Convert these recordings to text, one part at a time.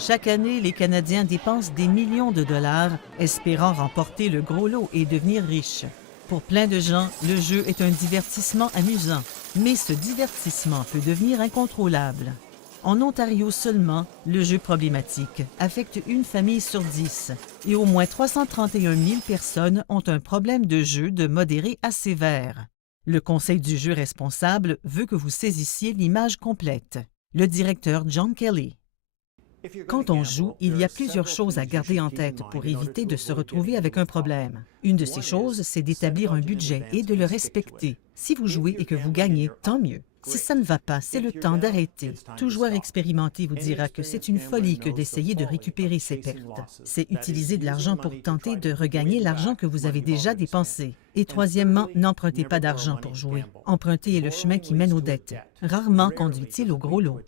Chaque année, les Canadiens dépensent des millions de dollars, espérant remporter le gros lot et devenir riches. Pour plein de gens, le jeu est un divertissement amusant, mais ce divertissement peut devenir incontrôlable. En Ontario seulement, le jeu problématique affecte une famille sur 10 et au moins 331 000 personnes ont un problème de jeu de modéré à sévère. Le Conseil du jeu responsable veut que vous saisissiez l'image complète. Le directeur John Kelly. Quand on joue, il y a plusieurs choses à garder en tête pour éviter de se retrouver avec un problème. Une de ces choses, c'est d'établir un budget et de le respecter. Si vous jouez et que vous gagnez, tant mieux. Si ça ne va pas, c'est le temps d'arrêter. Tout joueur expérimenté vous dira que c'est une folie que d'essayer de récupérer ses pertes. C'est utiliser de l'argent pour tenter de regagner l'argent que vous avez déjà dépensé. Et troisièmement, n'empruntez pas d'argent pour jouer. Emprunter est le chemin qui mène aux dettes. Rarement conduit-il au gros lot.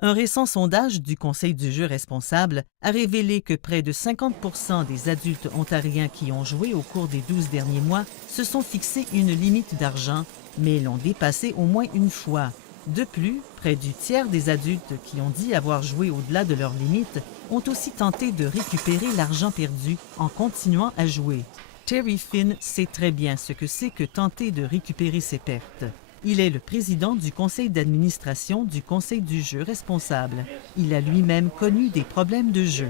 Un récent sondage du Conseil du jeu responsable a révélé que près de 50% des adultes ontariens qui ont joué au cours des 12 derniers mois se sont fixés une limite d'argent, mais l'ont dépassée au moins une fois. De plus, près du tiers des adultes qui ont dit avoir joué au-delà de leur limite ont aussi tenté de récupérer l'argent perdu en continuant à jouer. Terry Finn sait très bien ce que c'est que tenter de récupérer ses pertes. Il est le président du conseil d'administration du Conseil du jeu responsable. Il a lui-même connu des problèmes de jeu.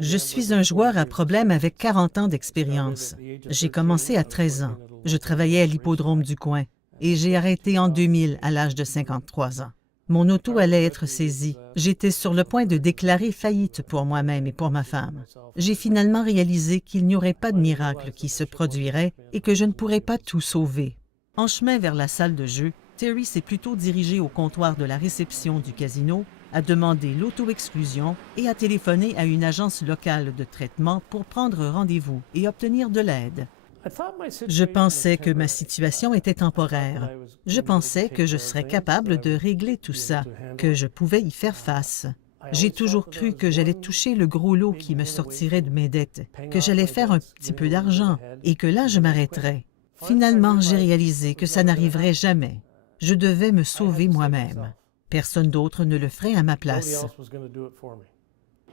Je suis un joueur à problème avec 40 ans d'expérience. J'ai commencé à 13 ans. Je travaillais à l'hippodrome du coin et j'ai arrêté en 2000 à l'âge de 53 ans. Mon auto allait être saisie. J'étais sur le point de déclarer faillite pour moi-même et pour ma femme. J'ai finalement réalisé qu'il n'y aurait pas de miracle qui se produirait et que je ne pourrais pas tout sauver. En chemin vers la salle de jeu, Terry s'est plutôt dirigé au comptoir de la réception du casino, a demandé l'auto-exclusion et a téléphoné à une agence locale de traitement pour prendre rendez-vous et obtenir de l'aide. Je pensais que ma situation était temporaire. Je pensais que je serais capable de régler tout ça, que je pouvais y faire face. J'ai toujours cru que j'allais toucher le gros lot qui me sortirait de mes dettes, que j'allais faire un petit peu d'argent et que là je m'arrêterais. Finalement, j'ai réalisé que ça n'arriverait jamais. Je devais me sauver moi-même. Personne d'autre ne le ferait à ma place.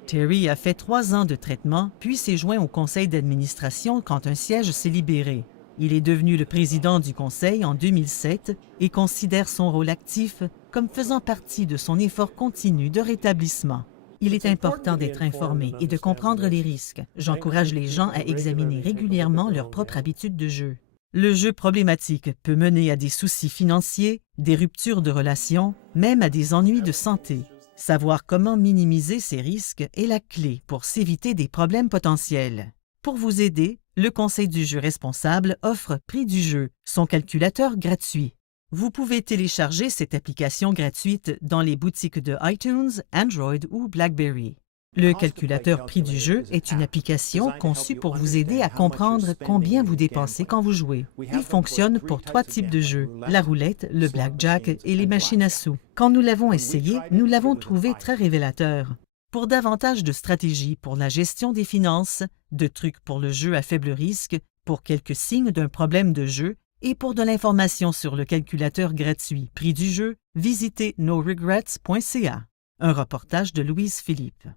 Terry a fait 3 ans de traitement, puis s'est joint au conseil d'administration quand un siège s'est libéré. Il est devenu le président du conseil en 2007 et considère son rôle actif comme faisant partie de son effort continu de rétablissement. Il est important d'être informé et de comprendre les risques. J'encourage les gens à examiner régulièrement leurs propres habitudes de jeu. Le jeu problématique peut mener à des soucis financiers, des ruptures de relations, même à des ennuis de santé. Savoir comment minimiser ces risques est la clé pour s'éviter des problèmes potentiels. Pour vous aider, le Conseil du jeu responsable offre Prix du jeu, son calculateur gratuit. Vous pouvez télécharger cette application gratuite dans les boutiques de iTunes, Android ou BlackBerry. Le calculateur Prix du jeu est une application conçue pour vous aider à comprendre combien vous dépensez quand vous jouez. Il fonctionne pour 3 types de jeux, la roulette, le blackjack et les machines à sous. Quand nous l'avons essayé, nous l'avons trouvé très révélateur. Pour davantage de stratégies pour la gestion des finances, de trucs pour le jeu à faible risque, pour quelques signes d'un problème de jeu et pour de l'information sur le calculateur gratuit Prix du jeu, visitez noregrets.ca. Un reportage de Louise Philippe.